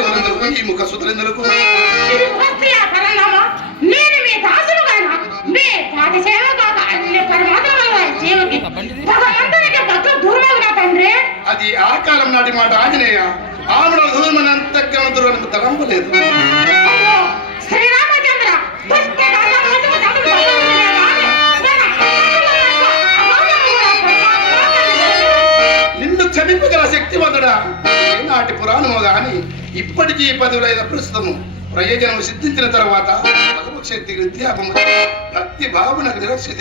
చెవులందరకు ఈ ముఖ సుతలందరకు నేను మీ దాసులు కానా మీ పాట సేవ కాక అన్ని పరమాత్మ జీవకి భగవంతునికి భక్తులు దూరమగు నా తండ్రి. అది ఆ కాలం నాటి మాట ఆంజనేయ. ఆమెను దూరమని అంతఃకరణ దూరం తలంపలేదు. శ్రీరామచంద్ర నిన్ను క్షమింపగల శక్తివంతుడా. నాటి పురాణము గాని ఇప్పటికీ 10,000 ప్రస్తుతము ప్రయోజనం సిద్ధించిన తర్వాత భగవశక్తి విద్యాపము భక్తి భావనకు నిరక్షిత